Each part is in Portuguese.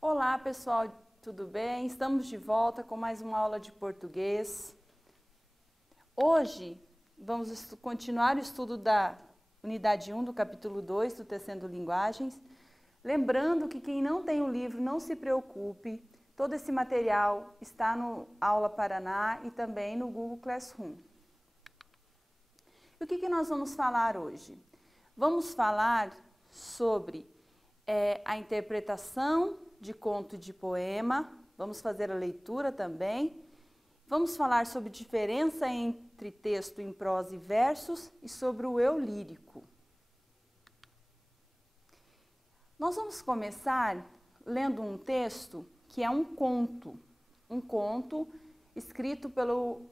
Olá pessoal, tudo bem? Estamos de volta com mais uma aula de português. Hoje vamos continuar o estudo da unidade 1 do capítulo 2 do Tecendo Linguagens. Lembrando que quem não tem o livro, não se preocupe, todo esse material está no Aula Paraná e também no Google Classroom. E o que nós vamos falar hoje? Vamos falar sobre a interpretação de conto e de poema, vamos fazer a leitura também, vamos falar sobre diferença entre texto em prosa e versos e sobre o eu lírico. Nós vamos começar lendo um texto que é um conto escrito pelo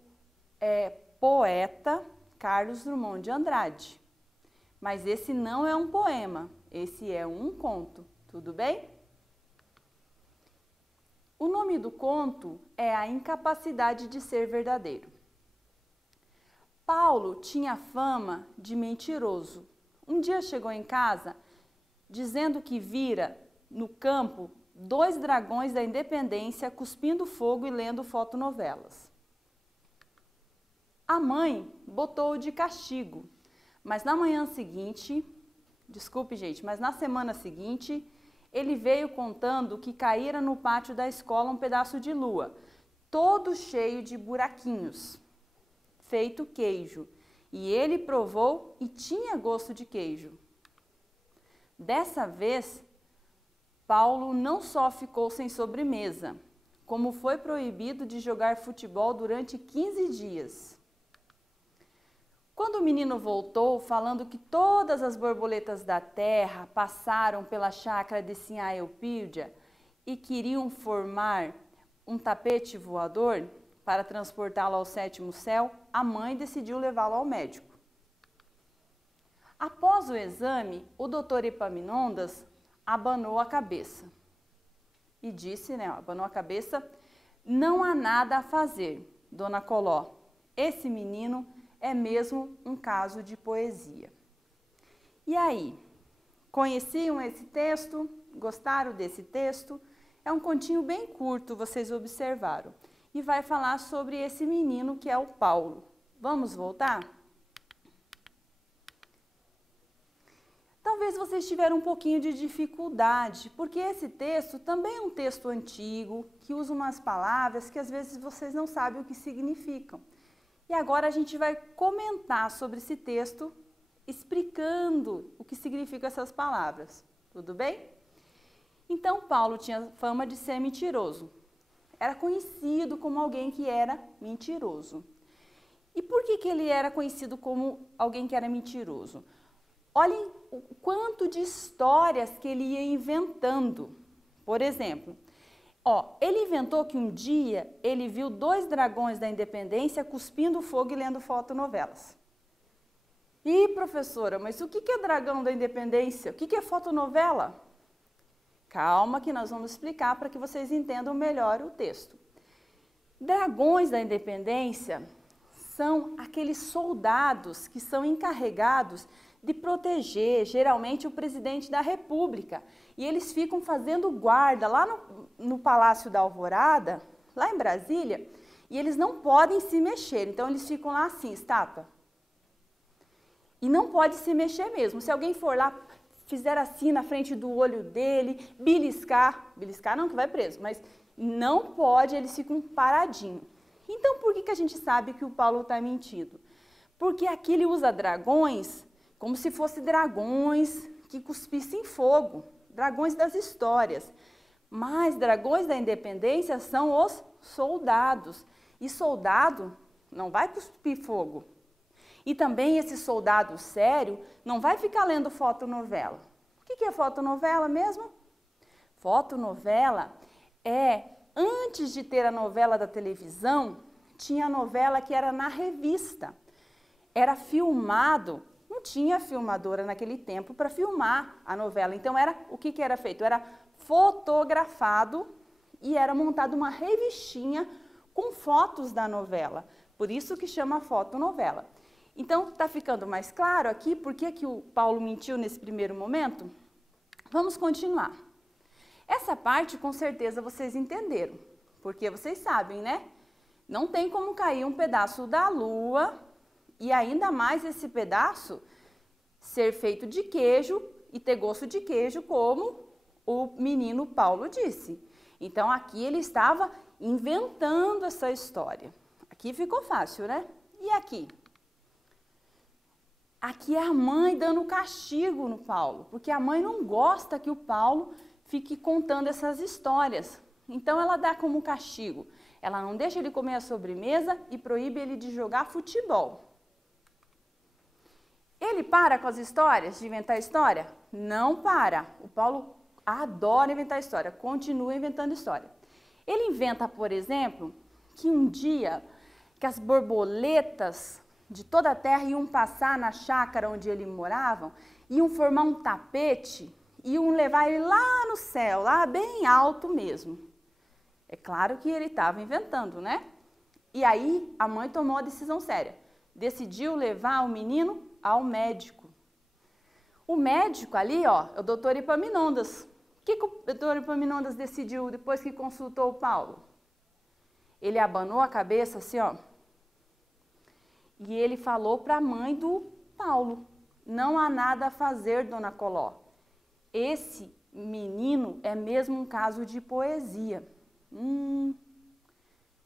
poeta Carlos Drummond de Andrade. Mas esse não é um poema, esse é um conto, tudo bem? O nome do conto é A Incapacidade de Ser Verdadeiro. Paulo tinha fama de mentiroso. Um dia chegou em casa dizendo que vira no campo 2 dragões da independência cuspindo fogo e lendo fotonovelas. A mãe botou-o de castigo, mas na manhã seguinte, mas na semana seguinte, ele veio contando que caíra no pátio da escola um pedaço de lua, todo cheio de buraquinhos, feito queijo, e ele provou e tinha gosto de queijo. Dessa vez, Paulo não só ficou sem sobremesa, como foi proibido de jogar futebol durante 15 dias. Quando o menino voltou, falando que todas as borboletas da terra passaram pela chácara de Sinhá Eupídia e queriam formar um tapete voador para transportá-lo ao 7º céu, a mãe decidiu levá-lo ao médico. Após o exame, o doutor Epaminondas abanou a cabeça e disse, abanou a cabeça, não há nada a fazer, dona Coló, esse menino é mesmo um caso de poesia. E aí, conheciam esse texto? Gostaram desse texto? É um continho bem curto, vocês observaram. E vai falar sobre esse menino que é o Paulo. Vamos voltar? Talvez vocês tiveram um pouquinho de dificuldade, porque esse texto também é um texto antigo, que usa umas palavras que às vezes vocês não sabem o que significam. E agora a gente vai comentar sobre esse texto, explicando o que significam essas palavras, tudo bem? Então, Paulo tinha fama de ser mentiroso. Era conhecido como alguém que era mentiroso. E por que ele era conhecido como alguém que era mentiroso? Olhem o quanto de histórias que ele ia inventando. Por exemplo, ele inventou que um dia ele viu 2 dragões da independência cuspindo fogo e lendo fotonovelas. Ih, professora, mas o que é dragão da independência? O que é fotonovela? Calma que nós vamos explicar para que vocês entendam melhor o texto. Dragões da independência são aqueles soldados que são encarregados de proteger, geralmente, o presidente da República. E eles ficam fazendo guarda lá no Palácio da Alvorada, lá em Brasília, e eles não podem se mexer. Então, eles ficam lá assim, estátua. E não pode se mexer mesmo. Se alguém for lá, fizer assim na frente do olho dele, beliscar não que vai preso, mas não pode, eles ficam paradinhos. Então, por que a gente sabe que o Paulo está mentindo? Porque aqui ele usa dragões como se fossem dragões que cuspissem fogo, dragões das histórias. Mas dragões da independência são os soldados. E soldado não vai cuspir fogo. E também esse soldado sério não vai ficar lendo fotonovela. O que é fotonovela mesmo? Fotonovela é, antes de ter a novela da televisão, tinha a novela que era na revista. Era filmado. Não tinha filmadora naquele tempo para filmar a novela. Então, o que era feito? Era fotografado e era montada uma revistinha com fotos da novela. Por isso que chama fotonovela. Então, está ficando mais claro aqui por que o Paulo mentiu nesse primeiro momento? Vamos continuar. Essa parte, com certeza, vocês entenderam, porque vocês sabem, né? Não tem como cair um pedaço da lua e ainda mais esse pedaço ser feito de queijo e ter gosto de queijo, como o menino Paulo disse. Então, aqui ele estava inventando essa história. Aqui ficou fácil, né? E aqui? Aqui é a mãe dando castigo no Paulo, porque a mãe não gosta que o Paulo fique contando essas histórias. Então, ela dá como castigo. Ela não deixa ele comer a sobremesa e proíbe ele de jogar futebol. Ele para com as histórias, de inventar história? Não para. O Paulo adora inventar história, continua inventando história. Ele inventa, por exemplo, que um dia que as borboletas de toda a terra iam passar na chácara onde ele morava, iam formar um tapete, iam levar ele lá no céu, lá bem alto mesmo. É claro que ele estava inventando, né? E aí a mãe tomou a decisão séria. Decidiu levar o menino ao médico. O médico ali, ó, é o doutor Epaminondas. O que o doutor Epaminondas decidiu depois que consultou o Paulo? Ele abanou a cabeça assim, ó. E ele falou para a mãe do Paulo: não há nada a fazer, dona Coló. Esse menino é mesmo um caso de poesia.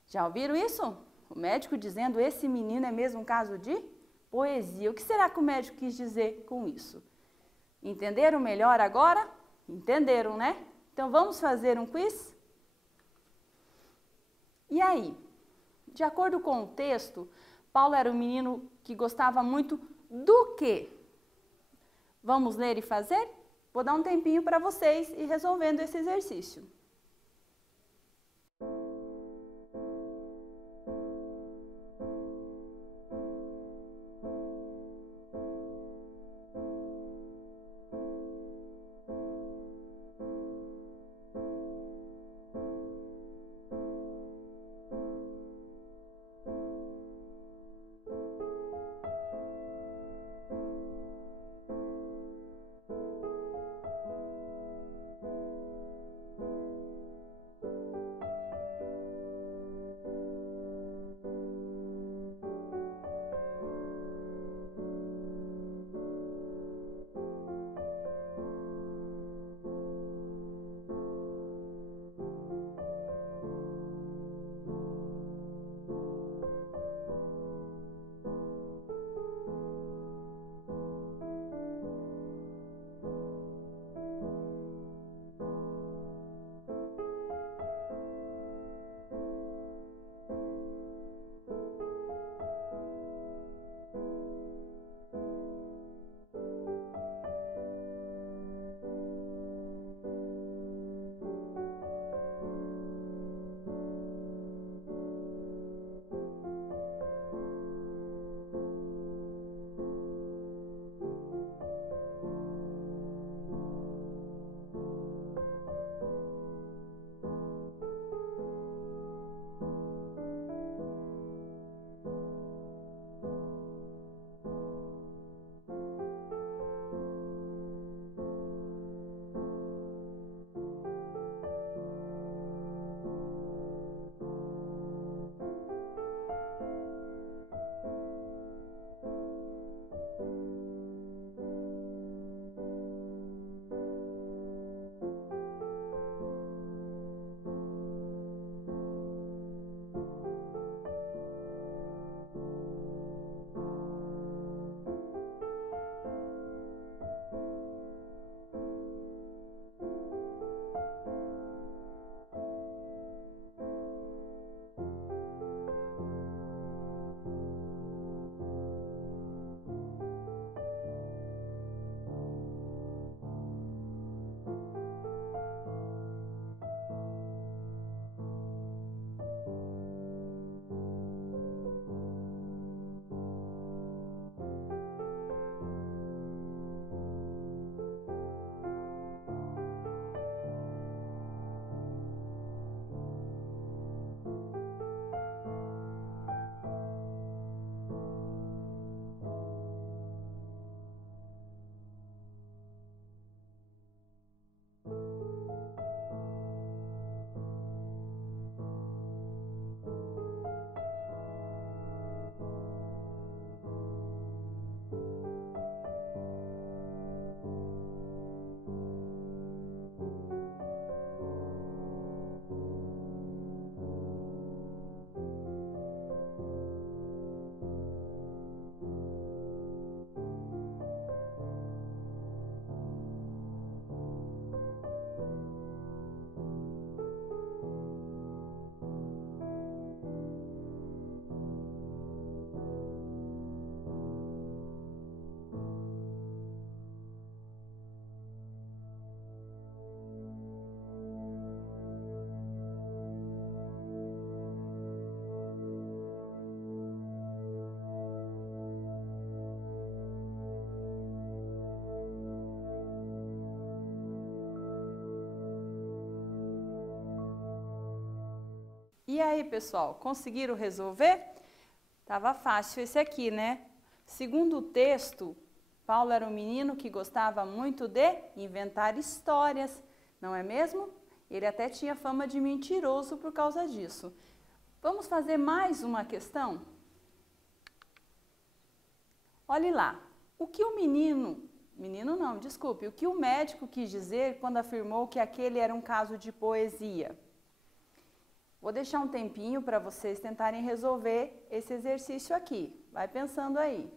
Já ouviram isso? O médico dizendo: esse menino é mesmo um caso de poesia. O que será que o médico quis dizer com isso? Entenderam melhor agora? Entenderam, né? Então vamos fazer um quiz? E aí? De acordo com o texto, Paulo era um menino que gostava muito do quê? Vamos ler e fazer? Vou dar um tempinho para vocês ir resolvendo esse exercício. E aí, pessoal, conseguiram resolver? Tava fácil esse aqui, né? Segundo o texto, Paulo era um menino que gostava muito de inventar histórias, não é mesmo? Ele até tinha fama de mentiroso por causa disso. Vamos fazer mais uma questão? Olhe lá, o que o o que o médico quis dizer quando afirmou que aquele era um caso de poesia? Vou deixar um tempinho para vocês tentarem resolver esse exercício aqui. Vai pensando aí.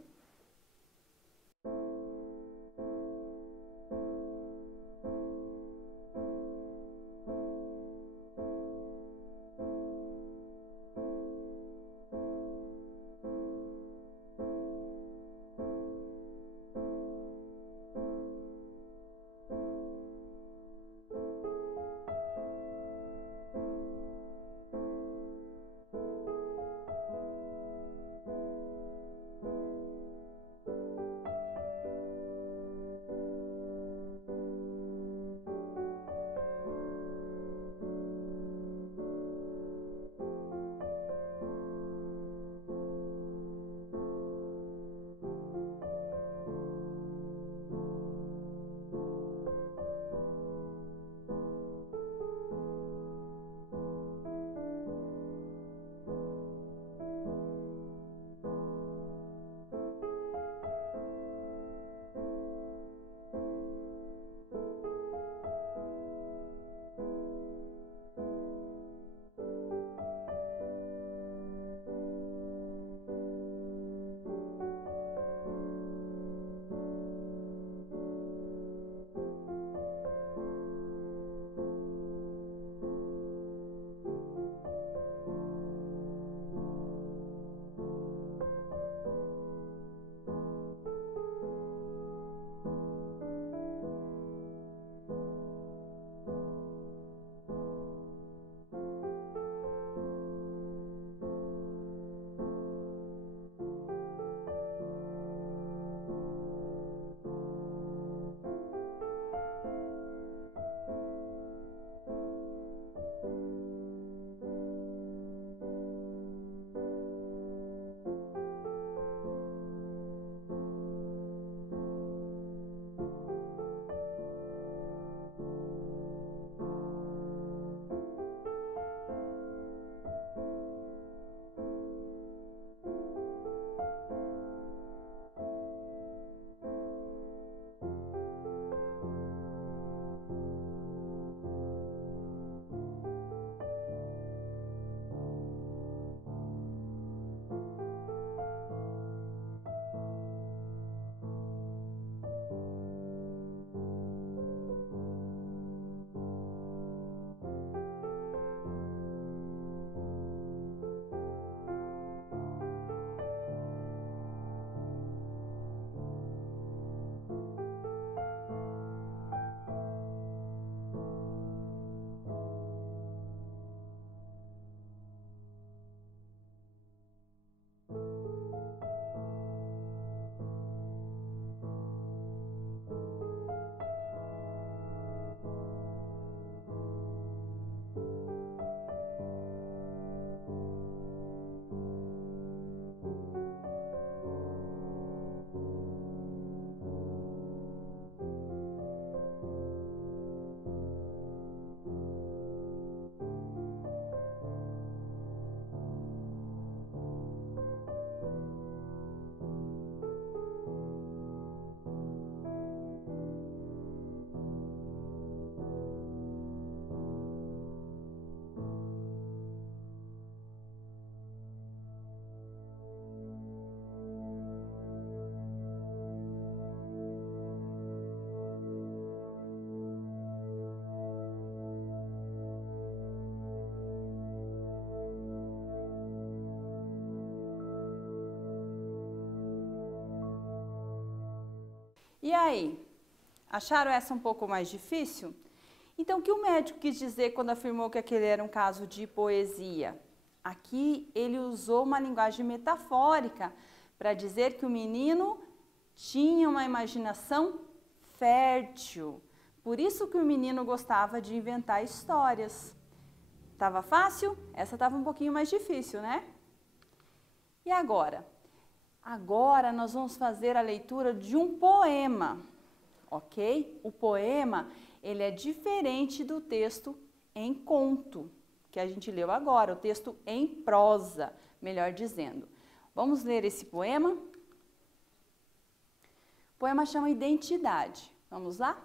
E aí, acharam essa um pouco mais difícil? Então, o que o médico quis dizer quando afirmou que aquele era um caso de poesia? Aqui ele usou uma linguagem metafórica para dizer que o menino tinha uma imaginação fértil. Por isso que o menino gostava de inventar histórias. Tava fácil? Essa tava um pouquinho mais difícil, né? E agora? Agora nós vamos fazer a leitura de um poema, ok? O poema, ele é diferente do texto em conto, que a gente leu agora, o texto em prosa, melhor dizendo. Vamos ler esse poema? O poema chama Identidade. Vamos lá?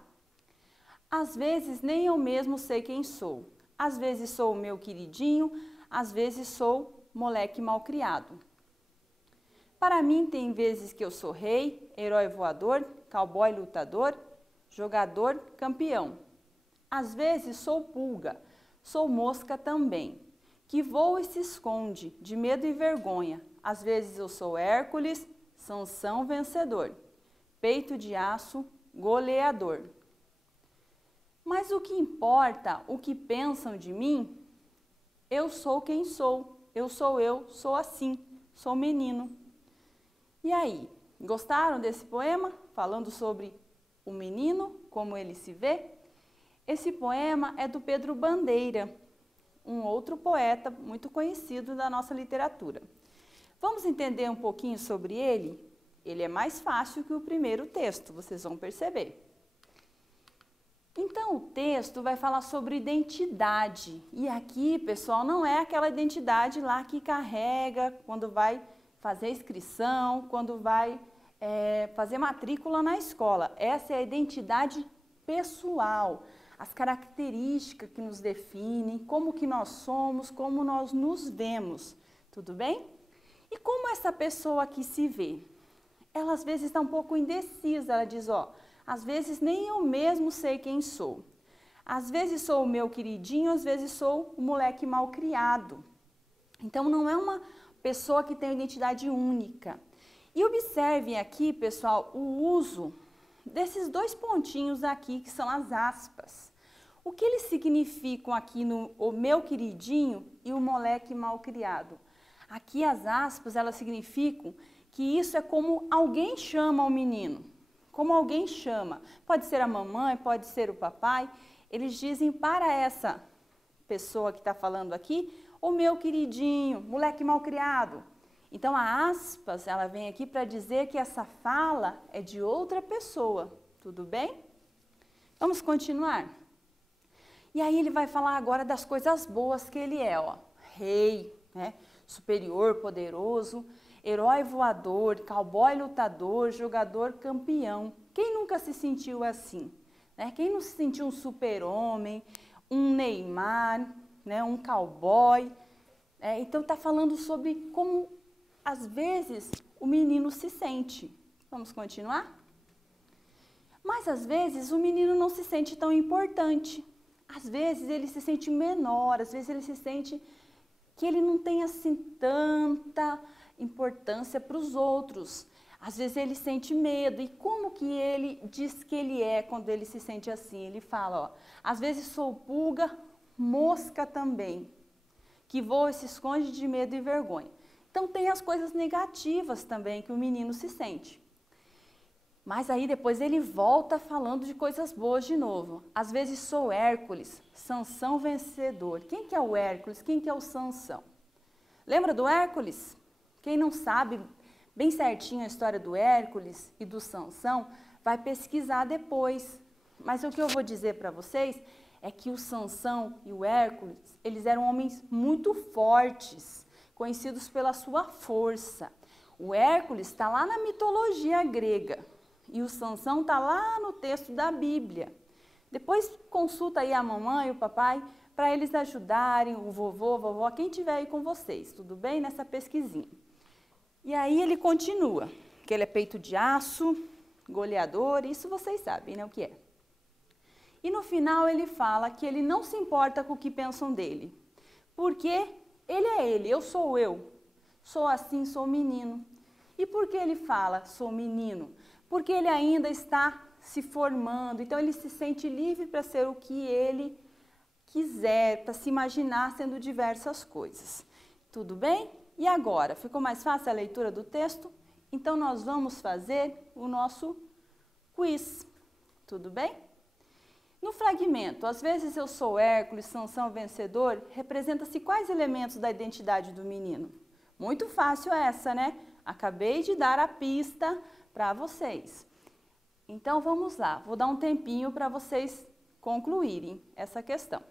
Às vezes nem eu mesmo sei quem sou. Às vezes sou o meu queridinho, às vezes sou moleque malcriado. Para mim tem vezes que eu sou rei, herói voador, cowboy lutador, jogador campeão. Às vezes sou pulga, sou mosca também, que voa e se esconde de medo e vergonha. Às vezes eu sou Hércules, Sansão vencedor, peito de aço, goleador. Mas o que importa, o que pensam de mim? Eu sou quem sou, sou assim, sou menino. E aí, gostaram desse poema? Falando sobre o menino, como ele se vê? Esse poema é do Pedro Bandeira, um outro poeta muito conhecido da nossa literatura. Vamos entender um pouquinho sobre ele? Ele é mais fácil que o primeiro texto, vocês vão perceber. Então, o texto vai falar sobre identidade. E aqui, pessoal, não é aquela identidade lá que carrega quando vai fazer inscrição, quando vai fazer matrícula na escola. Essa é a identidade pessoal, as características que nos definem, como que nós somos, como nós nos vemos. Tudo bem? E como essa pessoa aqui se vê? Ela às vezes está um pouco indecisa, ela diz, ó, às vezes nem eu mesmo sei quem sou. Às vezes sou o meu queridinho, às vezes sou o moleque mal criado. Então não é uma pessoa que tem identidade única. E observem aqui, pessoal, o uso desses dois pontinhos aqui, que são as aspas. O que eles significam aqui no o meu queridinho e o moleque mal criado? Aqui as aspas, elas significam que isso é como alguém chama o menino. Como alguém chama. Pode ser a mamãe, pode ser o papai. Eles dizem para essa pessoa que está falando aqui, o meu queridinho, moleque mal criado. Então, a aspas, ela vem aqui para dizer que essa fala é de outra pessoa. Tudo bem? Vamos continuar? E aí ele vai falar agora das coisas boas que ele é, ó. Rei, né? Superior, poderoso, herói voador, cowboy lutador, jogador campeão. Quem nunca se sentiu assim? Né? Quem não se sentiu um super-homem, um Neymar, né? Um cowboy? Então está falando sobre como, às vezes, o menino se sente. Vamos continuar? Mas, às vezes, o menino não se sente tão importante. Às vezes, ele se sente menor, às vezes, ele se sente que ele não tem, assim, tanta importância para os outros. Às vezes ele sente medo. E como que ele diz que ele é quando ele se sente assim? Ele fala, ó, às vezes sou pulga, mosca também, que voa e se esconde de medo e vergonha. Então tem as coisas negativas também que o menino se sente. Mas aí depois ele volta falando de coisas boas de novo. Às vezes sou Hércules, Sansão vencedor. Quem que é o Hércules? Quem que é o Sansão? Lembra do Hércules? Quem não sabe bem certinho a história do Hércules e do Sansão, vai pesquisar depois. Mas o que eu vou dizer para vocês é que o Sansão e o Hércules, eles eram homens muito fortes, conhecidos pela sua força. O Hércules está lá na mitologia grega e o Sansão está lá no texto da Bíblia. Depois consulta aí a mamãe e o papai para eles ajudarem, o vovô, vovó, quem tiver aí com vocês, tudo bem? Nessa pesquisinha. E aí ele continua, que ele é peito de aço, goleador, isso vocês sabem, né, o que é. E no final ele fala que ele não se importa com o que pensam dele, porque ele é ele, eu, sou assim, sou menino. E por que ele fala, sou menino? Porque ele ainda está se formando, então ele se sente livre para ser o que ele quiser, para se imaginar sendo diversas coisas. Tudo bem? E agora, ficou mais fácil a leitura do texto? Então nós vamos fazer o nosso quiz. Tudo bem? No fragmento, às vezes eu sou Hércules, Sansão vencedor, representa-se quais elementos da identidade do menino? Muito fácil essa, né? Acabei de dar a pista para vocês. Então vamos lá, vou dar um tempinho para vocês concluírem essa questão.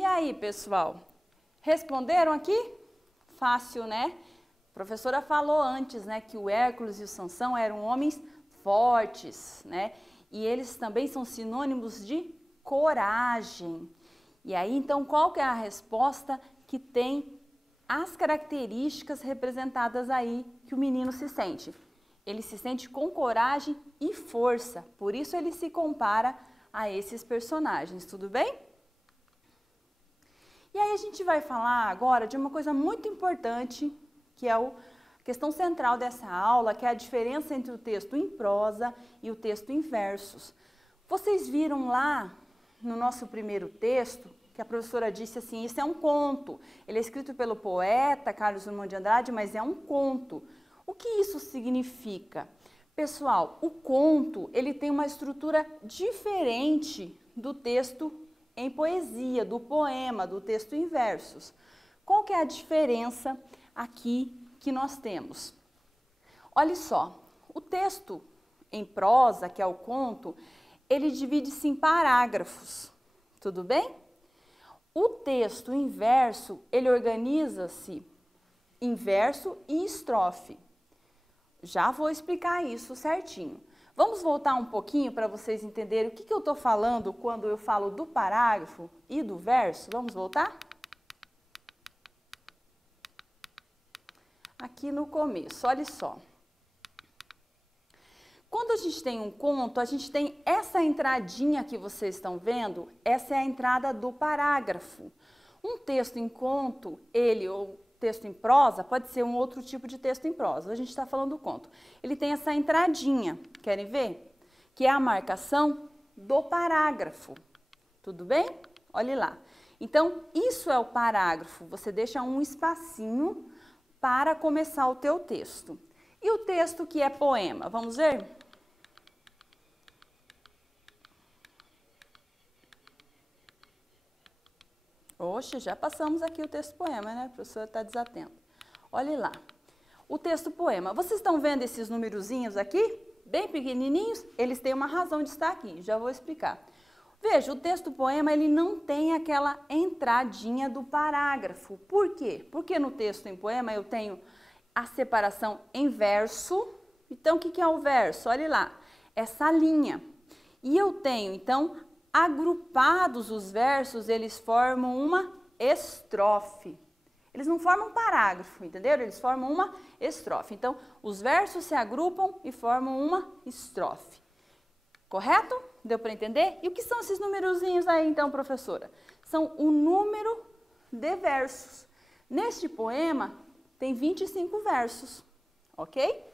E aí, pessoal? Responderam aqui? Fácil, né? A professora falou antes, né, que o Hércules e o Sansão eram homens fortes, né? E eles também são sinônimos de coragem. E aí, então, qual que é a resposta que tem as características representadas aí que o menino se sente? Ele se sente com coragem e força, por isso ele se compara a esses personagens, tudo bem? E aí a gente vai falar agora de uma coisa muito importante, que é a questão central dessa aula, que é a diferença entre o texto em prosa e o texto em versos. Vocês viram lá no nosso primeiro texto que a professora disse assim, isso é um conto. Ele é escrito pelo poeta Carlos Drummond de Andrade, mas é um conto. O que isso significa? Pessoal, o conto, ele tem uma estrutura diferente do texto em poesia, do poema, do texto em versos. Qual que é a diferença aqui que nós temos? Olha só, o texto em prosa, que é o conto, ele divide-se em parágrafos, tudo bem? O texto em verso, ele organiza-se em verso e estrofe. Já vou explicar isso certinho. Vamos voltar um pouquinho para vocês entenderem o que eu estou falando quando eu falo do parágrafo e do verso. Vamos voltar? Aqui no começo, olha só. Quando a gente tem um conto, a gente tem essa entradinha que vocês estão vendo, essa é a entrada do parágrafo. Um texto em conto, ou texto em prosa, pode ser um outro tipo de texto em prosa. A gente está falando do conto. Ele tem essa entradinha, querem ver? Que é a marcação do parágrafo. Tudo bem? Olhe lá. Então, isso é o parágrafo. Você deixa um espacinho para começar o teu texto. E o texto que é poema, vamos ver? Oxe, já passamos aqui o texto poema, né? A professora está desatenta. Olhe lá. O texto poema. Vocês estão vendo esses numerozinhos aqui? Bem pequenininhos? Eles têm uma razão de estar aqui. Já vou explicar. Veja, o texto poema, ele não tem aquela entradinha do parágrafo. Por quê? Porque no texto em poema eu tenho a separação em verso. Então, o que é o verso? Olha lá, essa linha. E eu tenho, então, agrupados os versos, eles formam uma estrofe. Eles não formam um parágrafo, entenderam? Eles formam uma estrofe. Então, os versos se agrupam e formam uma estrofe. Correto? Deu para entender? E o que são esses numerozinhos aí, então, professora? São o número de versos. Neste poema, tem 25 versos, ok?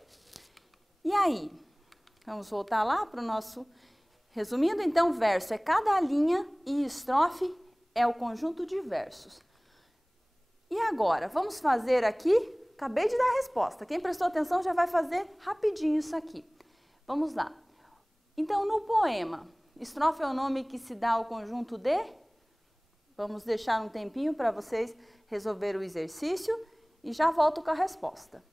E aí? Vamos voltar lá para o nosso... Resumindo, então, verso é cada linha e estrofe é o conjunto de versos. E agora, vamos fazer aqui, acabei de dar a resposta. Quem prestou atenção já vai fazer rapidinho isso aqui. Vamos lá. Então, no poema, estrofe é o nome que se dá ao conjunto de... Vamos deixar um tempinho para vocês resolverem o exercício e já volto com a resposta.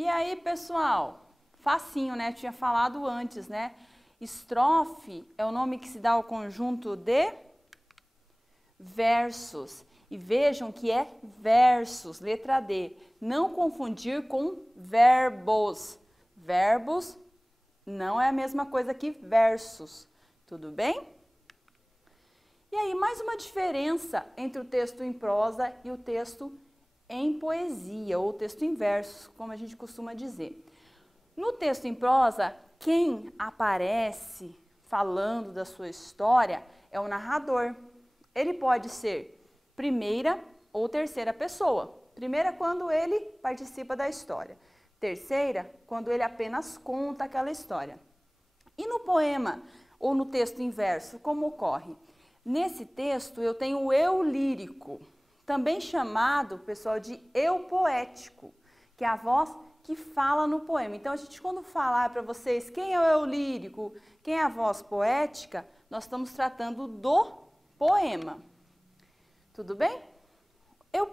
E aí, pessoal, facinho, né? Eu tinha falado antes, né? Estrofe é o nome que se dá ao conjunto de versos. E vejam que é versos, letra D. Não confundir com verbos. Verbos não é a mesma coisa que versos. Tudo bem? E aí, mais uma diferença entre o texto em prosa e o texto em poesia, ou texto em versos, como a gente costuma dizer. No texto em prosa, quem aparece falando da sua história é o narrador. Ele pode ser primeira ou terceira pessoa. Primeira, quando ele participa da história. Terceira, quando ele apenas conta aquela história. E no poema ou no texto em verso, como ocorre? Nesse texto eu tenho o eu lírico, também chamado, pessoal, de eu poético, que é a voz que fala no poema. Então, a gente quando falar para vocês quem é o eu lírico, quem é a voz poética, nós estamos tratando do poema. Tudo bem? Eu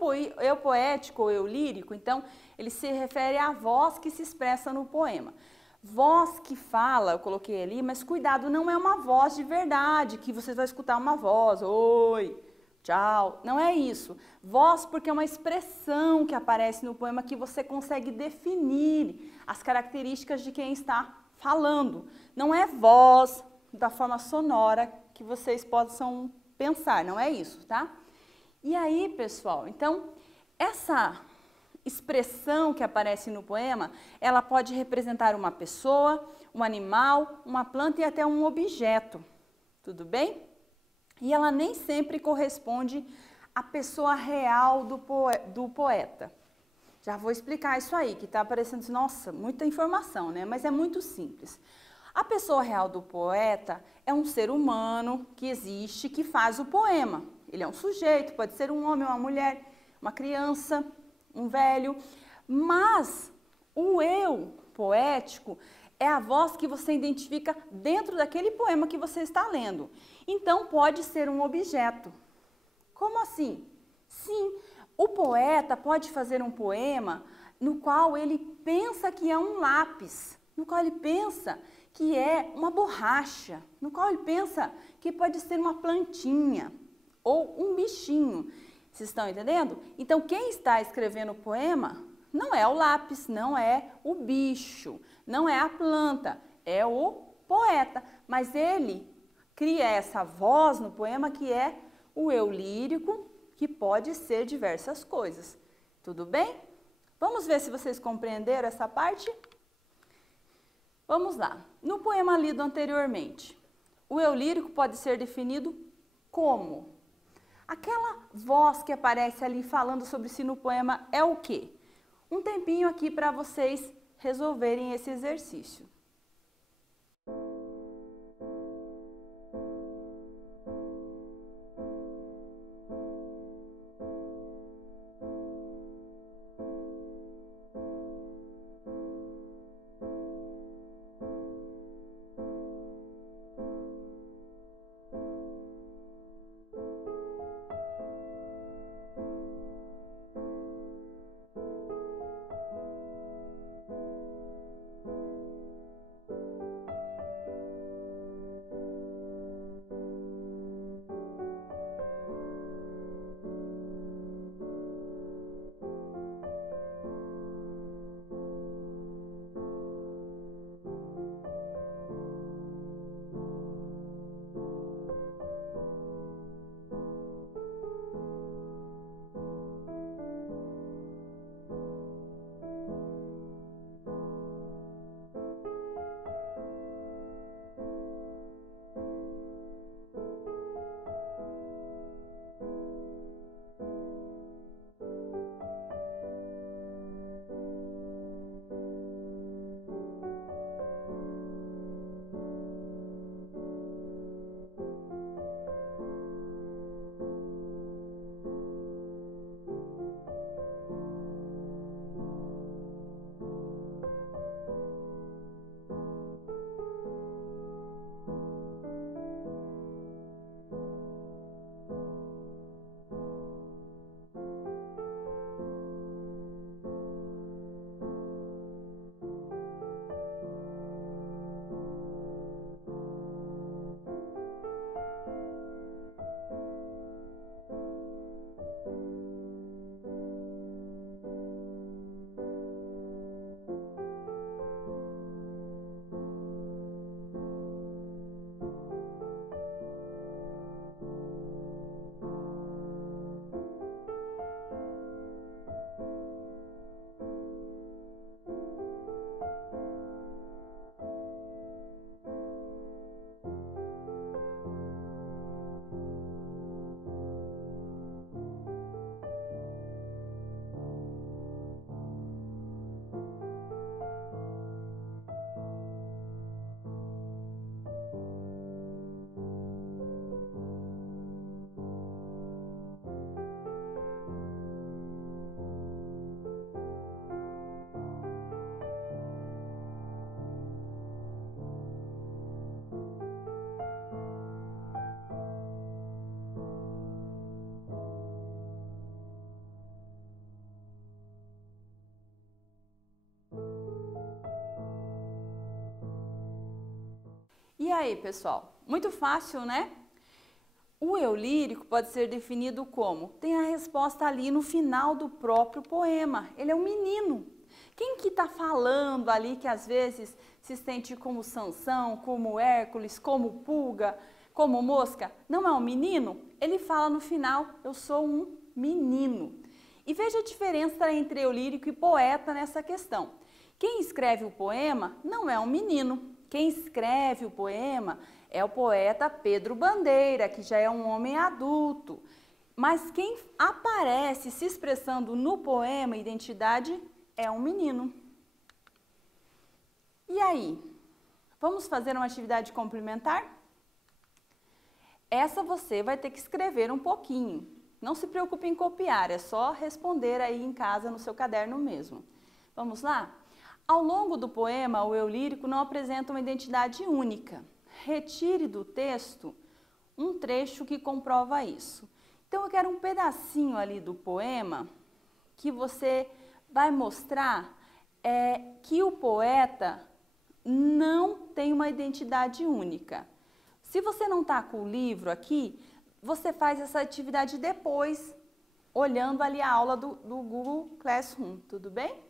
poético ou eu lírico, então, ele se refere à voz que se expressa no poema. Voz que fala, eu coloquei ali, mas cuidado, não é uma voz de verdade, que vocês vão escutar uma voz, oi, tchau, não é isso. Voz porque é uma expressão que aparece no poema que você consegue definir as características de quem está falando. Não é voz da forma sonora que vocês possam pensar, não é isso, tá? E aí, pessoal, então, essa expressão que aparece no poema, ela pode representar uma pessoa, um animal, uma planta e até um objeto, tudo bem? E ela nem sempre corresponde à pessoa real do poeta. Já vou explicar isso aí, que está aparecendo, nossa, muita informação, né? Mas é muito simples. A pessoa real do poeta é um ser humano que existe, que faz o poema. Ele é um sujeito, pode ser um homem, uma mulher, uma criança, um velho, mas o eu poético é a voz que você identifica dentro daquele poema que você está lendo. Então, pode ser um objeto. Como assim? Sim, o poeta pode fazer um poema no qual ele pensa que é um lápis, no qual ele pensa que é uma borracha, no qual ele pensa que pode ser uma plantinha ou um bichinho. Vocês estão entendendo? Então, quem está escrevendo o poema não é o lápis, não é o bicho, não é a planta, é o poeta. Mas ele cria essa voz no poema que é o eu lírico, que pode ser diversas coisas. Tudo bem? Vamos ver se vocês compreenderam essa parte? Vamos lá. No poema lido anteriormente, o eu lírico pode ser definido como? Aquela voz que aparece ali falando sobre si no poema é o quê? Um tempinho aqui para vocês resolverem esse exercício. aí, pessoal? Muito fácil, né? O eu lírico pode ser definido como? Tem a resposta ali no final do próprio poema. Ele é um menino. Quem que está falando ali que às vezes se sente como Sansão, como Hércules, como Pulga, como Mosca? Não é um menino? Ele fala no final, eu sou um menino. E veja a diferença entre eu lírico e poeta nessa questão. Quem escreve o poema não é um menino. Quem escreve o poema é o poeta Pedro Bandeira, que já é um homem adulto. Mas quem aparece se expressando no poema Identidade é um menino. E aí? Vamos fazer uma atividade complementar? Essa você vai ter que escrever um pouquinho. Não se preocupe em copiar, é só responder aí em casa no seu caderno mesmo. Vamos lá? Ao longo do poema, o eu lírico não apresenta uma identidade única. Retire do texto um trecho que comprova isso. Então, eu quero um pedacinho ali do poema que você vai mostrar que o poeta não tem uma identidade única. Se você não está com o livro aqui, você faz essa atividade depois, olhando ali a aula do Google Classroom, tudo bem?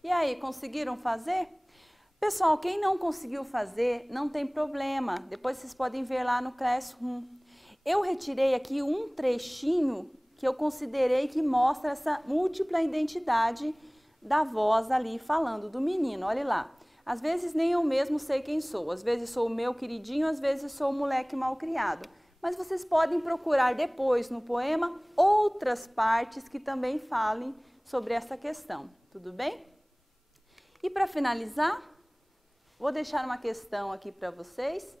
E aí, conseguiram fazer? Pessoal, quem não conseguiu fazer, não tem problema. Depois vocês podem ver lá no Classroom. Eu retirei aqui um trechinho que eu considerei que mostra essa múltipla identidade da voz ali falando do menino. Olha lá. Às vezes nem eu mesmo sei quem sou. Às vezes sou o meu queridinho, às vezes sou o moleque mal criado. Mas vocês podem procurar depois no poema outras partes que também falem sobre essa questão. Tudo bem? E para finalizar, Vou deixar uma questão aqui para vocês,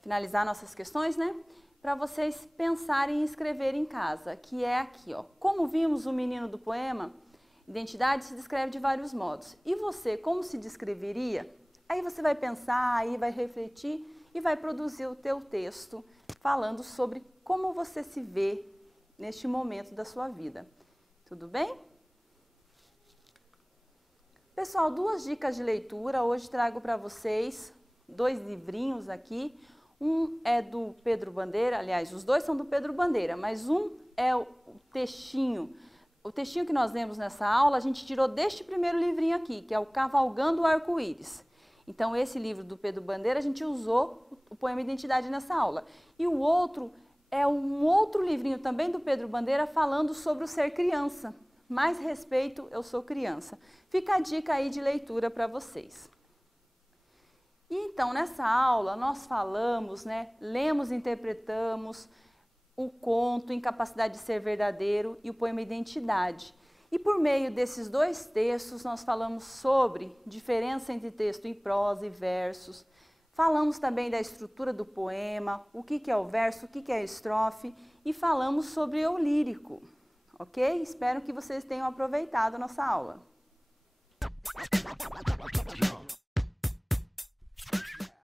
finalizar nossas questões, né? Para vocês pensarem em escrever em casa, que é aqui, ó. Como vimos o menino do poema, identidade se descreve de vários modos. E você, como se descreveria? Aí você vai pensar, aí vai refletir e vai produzir o teu texto falando sobre como você se vê neste momento da sua vida. Tudo bem? Pessoal, 2 dicas de leitura. Hoje trago para vocês 2 livrinhos aqui. Um é do Pedro Bandeira, aliás, os 2 são do Pedro Bandeira, mas um é o textinho. O textinho que nós lemos nessa aula, a gente tirou deste primeiro livrinho aqui, que é o Cavalgando o Arco-Íris. Então, esse livro do Pedro Bandeira, a gente usou o poema Identidade nessa aula. E o outro é um outro livrinho também do Pedro Bandeira, falando sobre o ser criança. Mais respeito, eu sou criança. Fica a dica aí de leitura para vocês. E então, nessa aula, nós falamos, né, lemos e interpretamos o conto Incapacidade de Ser Verdadeiro e o poema Identidade. E por meio desses 2 textos, nós falamos sobre diferença entre texto em prosa e versos. Falamos também da estrutura do poema, o que é o verso, o que é a estrofe, e falamos sobre o lírico, ok? Espero que vocês tenham aproveitado a nossa aula.